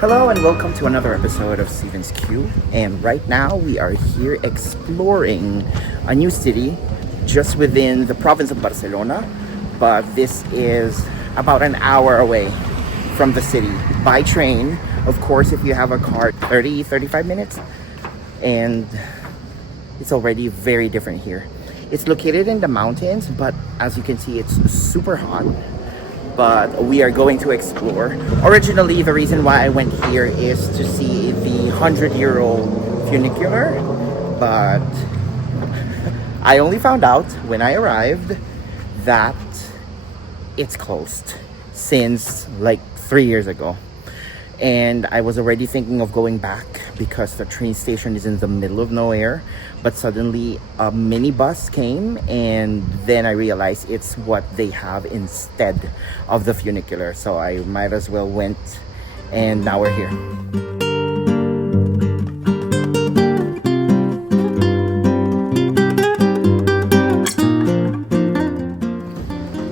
Hello and welcome to another episode of Stephen's Q. And right now we are here exploring a new city just within the province of Barcelona. But this is about an hour away from the city by train. Of course, if you have a car, 35 minutes. And it's already very different here. It's located in the mountains, but as you can see, it's super hot. But we are going to explore. Originally, the reason why I went here is to see the 100-year-old funicular, but I only found out when I arrived that it's closed since like 3 years ago. And I was already thinking of going back because the train station is in the middle of nowhere. But suddenly a minibus came, and then I realized it's what they have instead of the funicular. So I might as well went, and now we're here.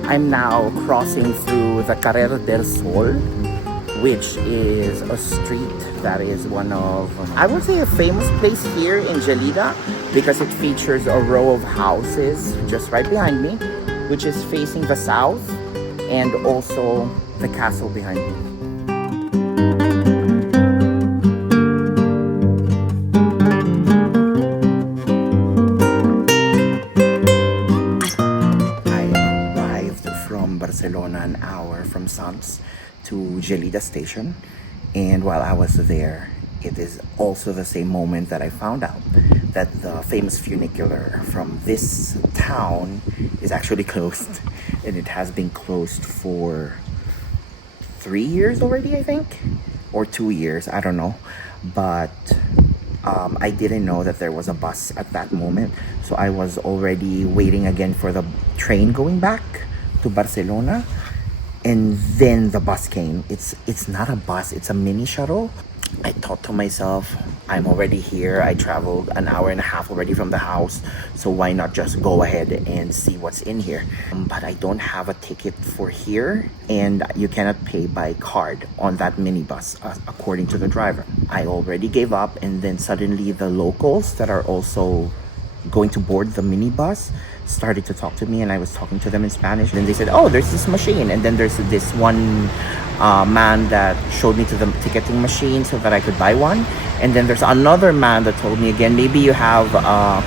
I'm now crossing through the Carrer del Sol, which is a street that is one of, I would say, a famous place here in Gelida because it features a row of houses just right behind me, which is facing the south, and also the castle behind me. I arrived from Barcelona an hour from Sants to Gelida station, and while I was there, it is also the same moment that I found out that the famous funicular from this town is actually closed, and it has been closed for 3 years already, I think, or 2 years, I don't know. But I didn't know that there was a bus at that moment, so I was already waiting again for the train going back to Barcelona. And then the bus came. It's not a bus, it's a mini shuttle. I thought to myself, I'm already here. I traveled an hour and a half already from the house, so why not just go ahead and see what's in here? But I don't have a ticket for here, and you cannot pay by card on that minibus, according to the driver. I already gave up, and then suddenly the locals that are also going to board the minibus started to talk to me, and I was talking to them in Spanish. And they said, oh, there's this machine, and then there's this one man that showed me to the ticketing machine so that I could buy one. And then there's another man that told me again, maybe you have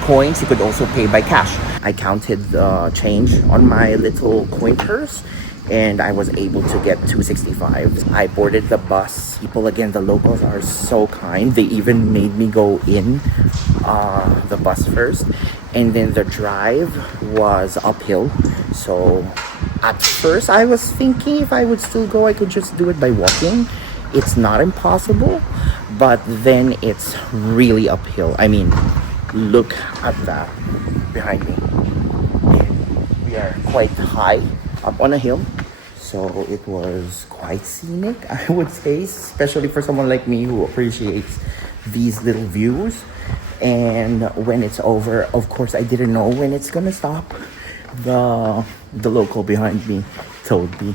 coins, you could also pay by cash. I counted the change on my little coin purse, and I was able to get 265. I boarded the bus. People, again, the locals are so kind. They even made me go in the bus first, and then the drive was uphill. So at first I was thinking if I would still go, I could just do it by walking. It's not impossible, but then it's really uphill. I mean, look at that behind me. We are quite high up on a hill, so it was quite scenic, I would say, especially for someone like me who appreciates these little views. And when it's over, of course, I didn't know when it's gonna stop. The local behind me told me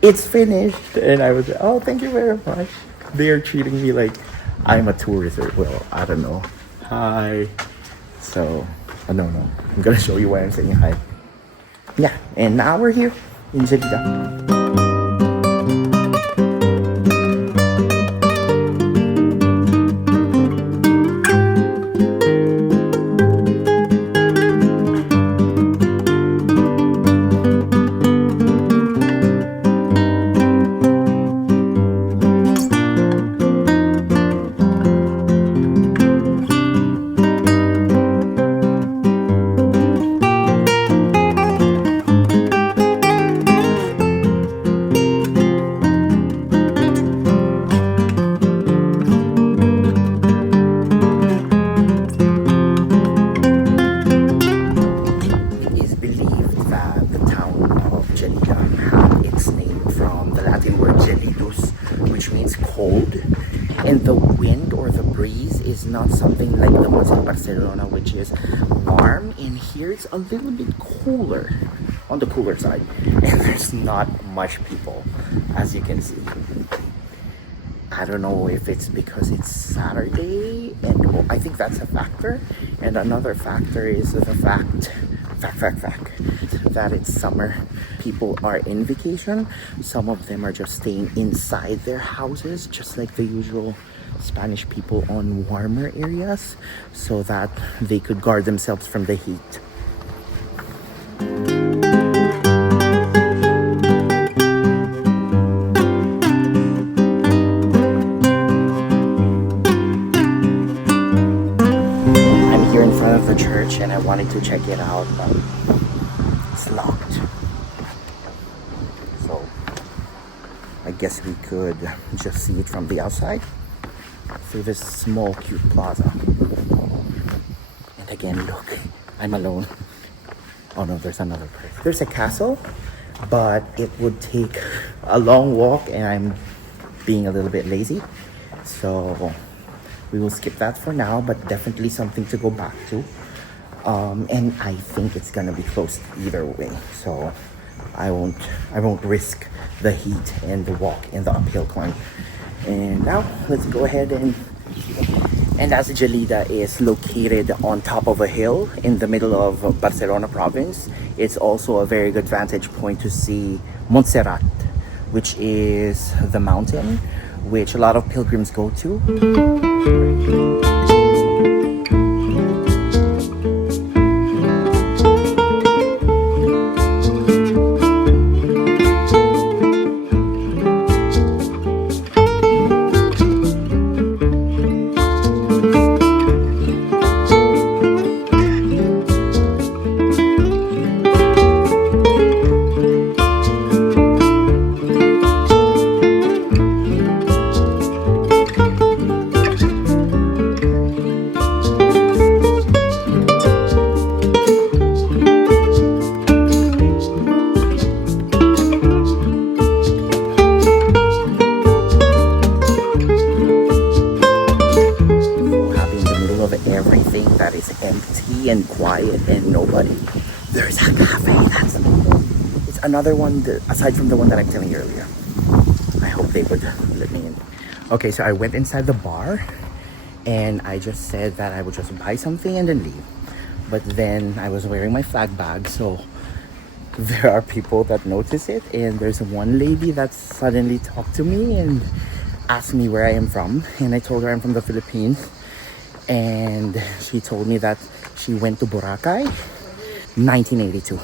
it's finished, and I was like, oh, thank you very much. They're treating me like I'm a tourist, or, well, I don't know. Hi. So, no, I'm gonna show you why I'm saying hi. Yeah, and now we're here in Gelida. And the wind or the breeze is not something like the ones in Barcelona, which is warm. In here it's a little bit cooler, on the cooler side, and there's not much people, as you can see. I don't know if it's because it's Saturday, and I think that's a factor. And another factor is the fact that it's summer. People are in vacation. Some of them are just staying inside their houses, just like the usual Spanish people on warmer areas, so that they could guard themselves from the heat. I'm here in front of the church and I wanted to check it out, but it's locked. So I guess we could just see it from the outside through this small cute plaza. And again, look, I'm alone. Oh no, there's another person. There's a castle, but it would take a long walk and I'm being a little bit lazy. So we will skip that for now, but definitely something to go back to. And I think it's gonna be closed either way. So I won't risk the heat and the walk and the uphill climb. And now let's go ahead and as Gelida is located on top of a hill in the middle of Barcelona Province, it's also a very good vantage point to see Montserrat, which is the mountain which a lot of pilgrims go to. Everything that is empty and quiet and nobody. There's a cafe. It's another one aside from the one that I'm telling you earlier. I hope they would let me in. Okay, so I went inside the bar and I just said that I would just buy something and then leave. But then I was wearing my flag bag, so there are people that notice it, and there's one lady that suddenly talked to me and asked me where I am from, and I told her I'm from the Philippines. And she told me that she went to Boracay 1982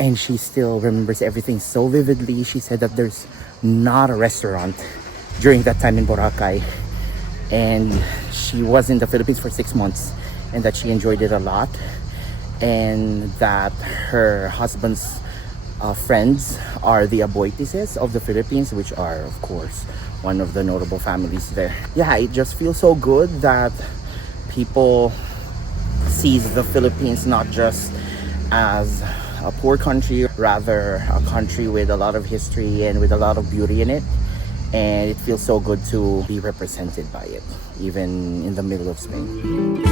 and she still remembers everything so vividly. She said that there's not a restaurant during that time in Boracay, and she was in the Philippines for 6 months and that she enjoyed it a lot, and that her husband's friends are the Aboitises of the Philippines, which are of course one of the notable families there. Yeah, it just feels so good that people sees the Philippines not just as a poor country, rather a country with a lot of history and with a lot of beauty in it. And it feels so good to be represented by it, even in the middle of Spain.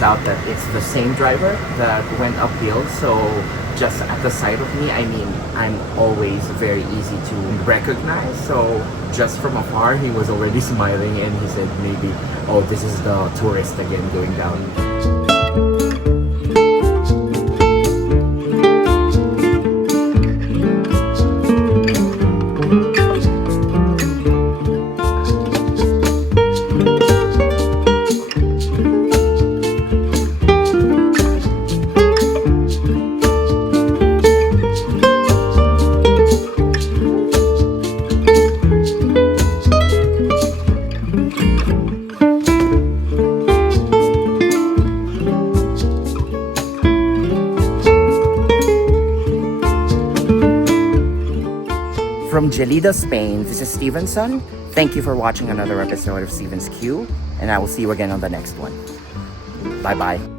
Out that it's the same driver that went uphill, so just at the sight of me, I mean, I'm always very easy to recognize, so just from afar he was already smiling and he said maybe, oh, this is the tourist again going down. From Gelida, Spain, this is Stevenson. Thank you for watching another episode of Steven's Q, and I will see you again on the next one. Bye-bye.